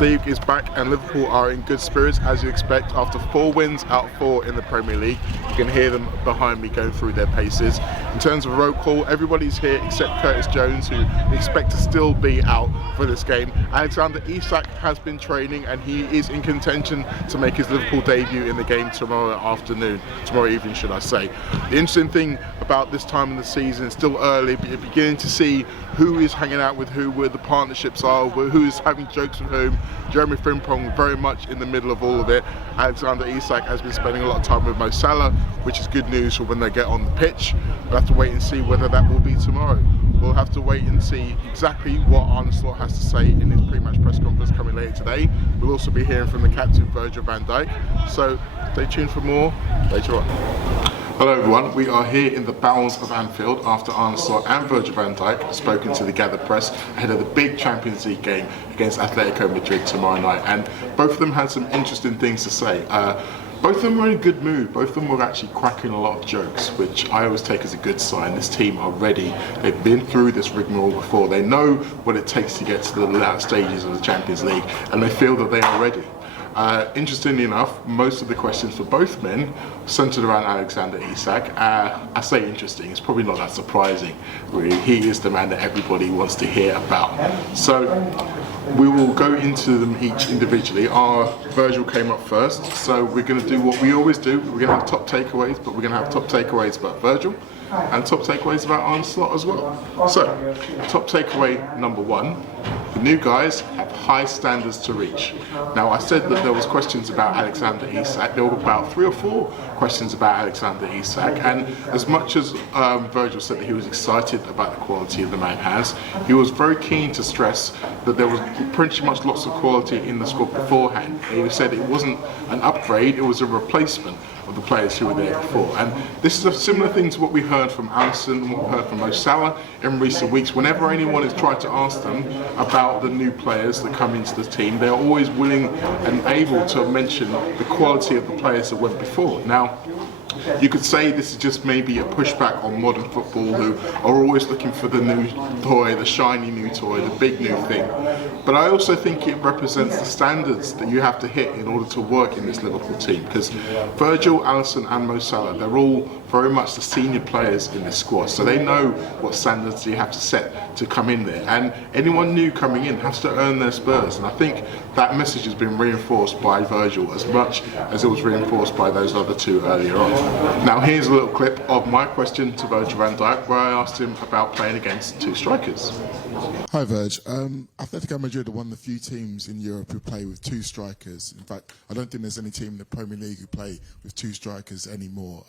Champions League is back and Liverpool are in good spirits, as you expect, after 4 wins out of 4 in the Premier League. You can hear them behind me going through their paces. In terms of roll call, everybody's here except Curtis Jones, who we expect to still be out for this game. Alexander Isak has been training and he is in contention to make his Liverpool debut in the game tomorrow evening should I say. The interesting thing about this time of the season, it's still early, but you're beginning to see who is hanging out with who, where the partnerships are, who's having jokes with whom. Jeremy Frimpong very much in the middle of all of it. Alexander Isak has been spending a lot of time with Mo Salah, which is good news for when they get on the pitch. We'll have to wait and see whether that will be tomorrow. We'll have to wait and see exactly what Arne Slot has to say in his pre-match press conference coming later today. We'll also be hearing from the captain, Virgil Van Dijk. So stay tuned for more later on. Hello everyone, we are here in the bowels of Anfield after Arne Slot and Virgil van Dijk have spoken to the gathered press ahead of the big Champions League game against Atletico Madrid tomorrow night, and both of them had some interesting things to say. Both of them were in a good mood. Both of them were actually cracking a lot of jokes, which I always take as a good sign. This team are ready. They've been through this rigmarole before. They know what it takes to get to the latter stages of the Champions League, and they feel that they are ready. Interestingly enough, most of the questions for both men centered around Alexander Isak. I say interesting, it's probably not that surprising, really. He is the man that everybody wants to hear about. So we will go into them each individually. Our Virgil came up first, so we're going to do what we always do. We're going to have top takeaways, but we're going to have top takeaways about Virgil and top takeaways about Arne Slot as well. So, top takeaway number 1. The new guys have high standards to reach. Now, I said that there was questions about Alexander Isak. There were about 3 or 4 questions about Alexander Isak, and as much as Virgil said that he was excited about the quality that the man has, he was very keen to stress that there was pretty much lots of quality in the squad beforehand. He said it wasn't an upgrade, it was a replacement of the players who were there before. And this is a similar thing to what we heard from Alisson and what we heard from Mo Salah in recent weeks. Whenever anyone has tried to ask them about the new players that come into the team, they're always willing and able to mention the quality of the players that went before. Now, you could say this is just maybe a pushback on modern football, who are always looking for the new toy, the shiny new toy, the big new thing. But I also think it represents the standards that you have to hit in order to work in this Liverpool team, because Virgil, Alisson and Mo Salah, they're all very much the senior players in this squad, so they know what standards you have to set to come in there, and anyone new coming in has to earn their spurs, and I think that message has been reinforced by Virgil as much as it was reinforced by those other 2 earlier on. Now here's a little clip of my question to Virgil van Dijk, where I asked him about playing against 2 strikers. Hi Virg, Atletico Madrid are one of the few teams in Europe who play with 2 strikers. In fact, I don't think there's any team in the Premier League who play with 2 strikers anymore.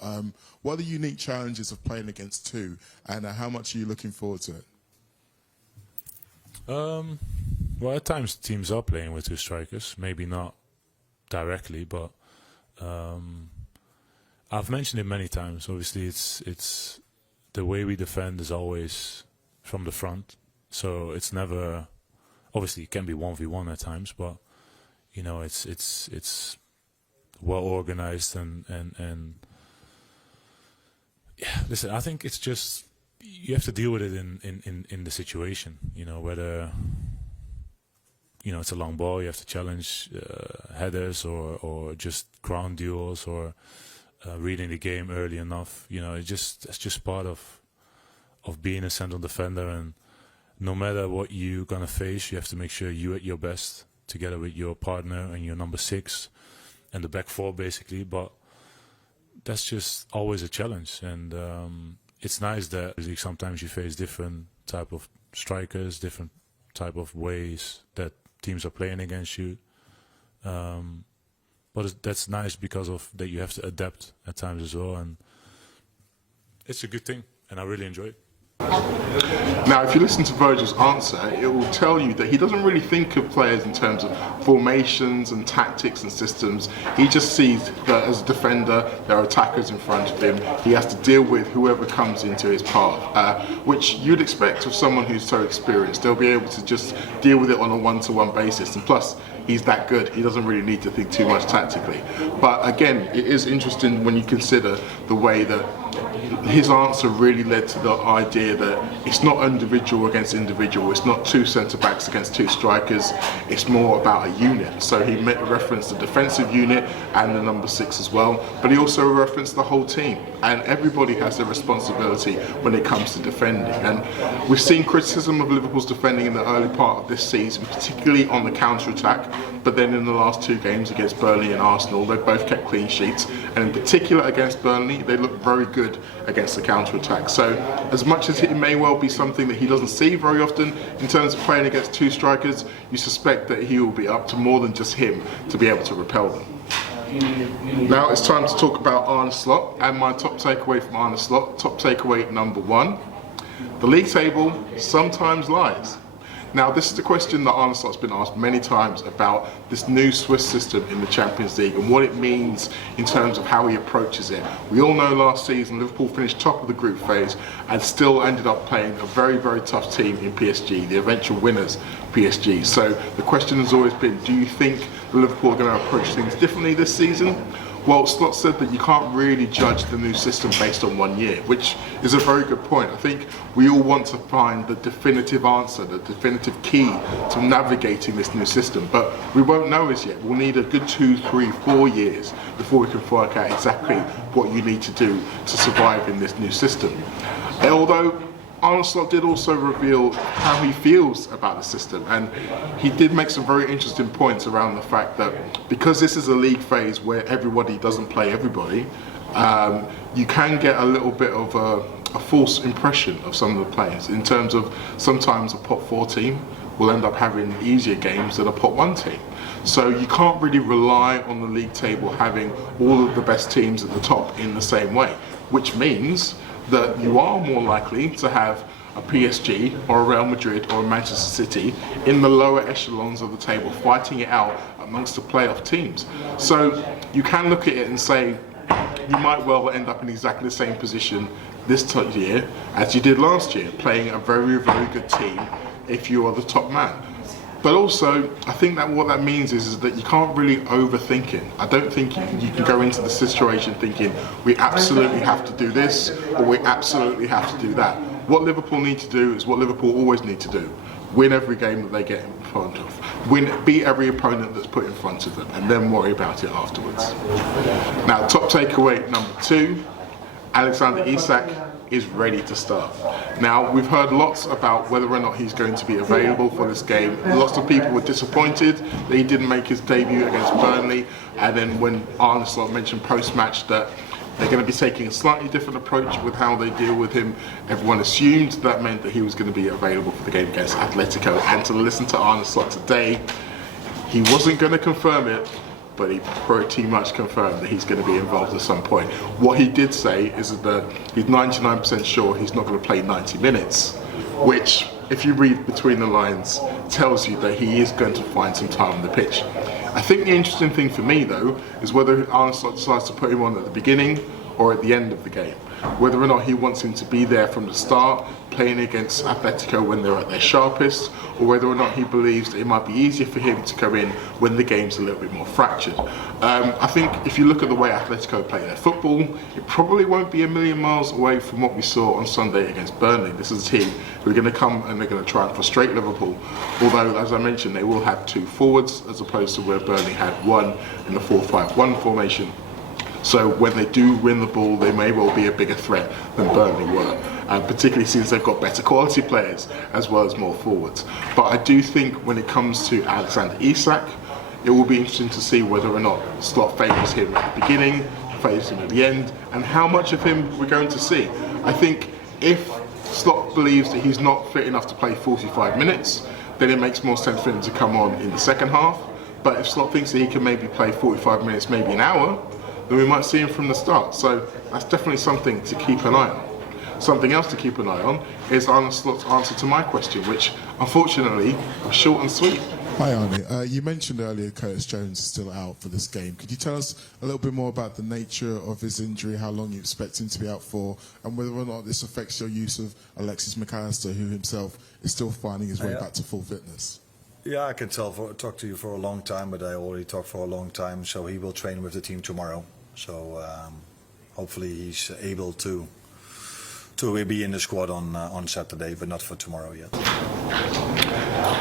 What are the unique challenges of playing against 2, and how much are you looking forward to it? Well, at times teams are playing with 2 strikers, maybe not directly, but I've mentioned it many times. Obviously, it's the way we defend is always from the front, so it's never. Obviously, it can be 1v1 at times, but you know, it's well organized and yeah. Listen, I think it's just you have to deal with it in the situation. You know, whether it's a long ball, you have to challenge headers or just ground duels or reading the game early enough. You know, it's just part of being a central defender, and no matter what you're gonna face, you have to make sure you're at your best together with your partner and your number 6 and the back 4 basically. But that's just always a challenge, and it's nice that sometimes you face different type of strikers, different type of ways that teams are playing against you. But that's nice because of that you have to adapt at times as well, and it's a good thing, and I really enjoy it. Now, if you listen to Virgil's answer, it will tell you that he doesn't really think of players in terms of formations and tactics and systems. He just sees that as a defender, there are attackers in front of him. He has to deal with whoever comes into his path, which you'd expect of someone who's so experienced. They'll be able to just deal with it on a one-to-one basis. And plus, he's that good. He doesn't really need to think too much tactically. But again, it is interesting when you consider the way that his answer really led to the idea that it's not individual against individual, it's not two centre-backs against two strikers, it's more about a unit. So he referenced the defensive unit and the number 6 as well, but he also referenced the whole team, and everybody has a responsibility when it comes to defending. And we've seen criticism of Liverpool's defending in the early part of this season, particularly on the counter-attack, but then in the last 2 games against Burnley and Arsenal, they both kept clean sheets, and in particular against Burnley, they looked very good against the counter-attack. So as much as it may well be something that he doesn't see very often in terms of playing against 2 strikers, you suspect that he will be up to more than just him to be able to repel them. Now it's time to talk about Arne Slot, and my top takeaway from Arne Slot. Top takeaway number 1, the league table sometimes lies. Now, this is the question that Arne Slot's been asked many times about this new Swiss system in the Champions League and what it means in terms of how he approaches it. We all know last season Liverpool finished top of the group phase and still ended up playing a very, very tough team in PSG, the eventual winners, PSG. So the question has always been, do you think Liverpool are going to approach things differently this season? Well, Slot said that you can't really judge the new system based on 1 year, which is a very good point. I think we all want to find the definitive answer, the definitive key to navigating this new system, but we won't know as yet. We'll need a good 2, 3, 4 years before we can work out exactly what you need to do to survive in this new system. Although Arne Slot did also reveal how he feels about the system, and he did make some very interesting points around the fact that because this is a league phase where everybody doesn't play everybody, you can get a little bit of a false impression of some of the players in terms of sometimes a pot 4 team will end up having easier games than a pot 1 team. So you can't really rely on the league table having all of the best teams at the top in the same way, which means that you are more likely to have a PSG or a Real Madrid or a Manchester City in the lower echelons of the table fighting it out amongst the playoff teams. So you can look at it and say you might well end up in exactly the same position this year as you did last year, playing a very, very good team if you are the top man. But also, I think that what that means is that you can't really overthink it. I don't think you can go into the situation thinking we absolutely have to do this or we absolutely have to do that. What Liverpool need to do is what Liverpool always need to do. Win every game that they get in front of. Beat every opponent that's put in front of them, and then worry about it afterwards. Now, top takeaway number 2, Alexander Isak is ready to start. Now, we've heard lots about whether or not he's going to be available for this game. Lots of people were disappointed that he didn't make his debut against Burnley, and then when Arne Slot mentioned post-match that they're going to be taking a slightly different approach with how they deal with him, everyone assumed that meant that he was going to be available for the game against Atletico. And to listen to Arne Slot today, he wasn't going to confirm it, but he pretty much confirmed that he's going to be involved at some point. What he did say is that he's 99% sure he's not going to play 90 minutes, which, if you read between the lines, tells you that he is going to find some time on the pitch. I think the interesting thing for me, though, is whether Arne Slot decides to put him on at the beginning or at the end of the game. Whether or not he wants him to be there from the start, playing against Atletico when they're at their sharpest, or whether or not he believes that it might be easier for him to come in when the game's a little bit more fractured. I think if you look at the way Atletico play their football, it probably won't be a million miles away from what we saw on Sunday against Burnley. This is a team who are going to come and they're going to try and frustrate Liverpool, although, as I mentioned, they will have 2 forwards as opposed to where Burnley had 1 in the 4-5-1 formation. So when they do win the ball, they may well be a bigger threat than Burnley were, particularly since they've got better quality players as well as more forwards. But I do think when it comes to Alexander Isak, it will be interesting to see whether or not Slot favours him at the beginning, favours him at the end, and how much of him we're going to see. I think if Slot believes that he's not fit enough to play 45 minutes, then it makes more sense for him to come on in the second half. But if Slot thinks that he can maybe play 45 minutes, maybe an hour, then we might see him from the start. So that's definitely something to keep an eye on. Something else to keep an eye on is Arne Slot's answer to my question, which unfortunately was short and sweet. Hi Arne, you mentioned earlier Curtis Jones is still out for this game. Could you tell us a little bit more about the nature of his injury, how long you expect him to be out for, and whether or not this affects your use of Alexis McAllister, who himself is still finding his way back to full fitness? Yeah, I can talk to you for a long time, but I already talked for a long time. So he will train with the team tomorrow. So hopefully he's able to be in the squad on Saturday, but not for tomorrow yet.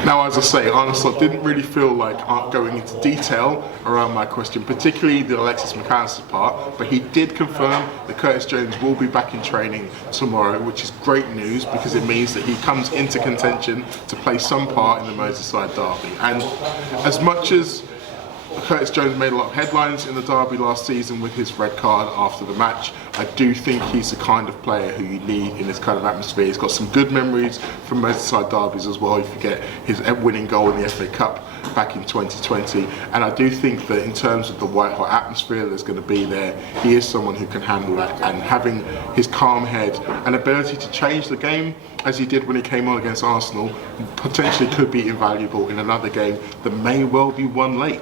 Now, as I say, Arne Slot didn't really feel like going into detail around my question, particularly the Alexis McAllister part, but he did confirm that Curtis Jones will be back in training tomorrow, which is great news because it means that he comes into contention to play some part in the Merseyside derby. And as much as Curtis Jones made a lot of headlines in the derby last season with his red card after the match, I do think he's the kind of player who you need in this kind of atmosphere. He's got some good memories from Merseyside derbies as well. You forget his winning goal in the FA Cup back in 2020, and I do think that in terms of the white hot atmosphere that's going to be there, he is someone who can handle that, and having his calm head and ability to change the game as he did when he came on against Arsenal potentially could be invaluable in another game that may well be won late.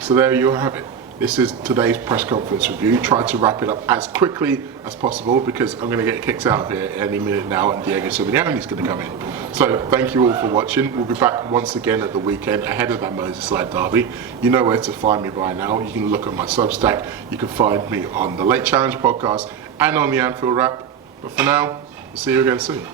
So there you have it. This is today's press conference review. Try to wrap it up as quickly as possible because I'm going to get kicked out of here any minute now and Diego Simeone is going to come in. So thank you all for watching. We'll be back once again at the weekend ahead of that Merseyside derby. You know where to find me by now. You can look at my Substack. You can find me on the Late Challenge podcast and on the Anfield Wrap. But for now, we'll see you again soon.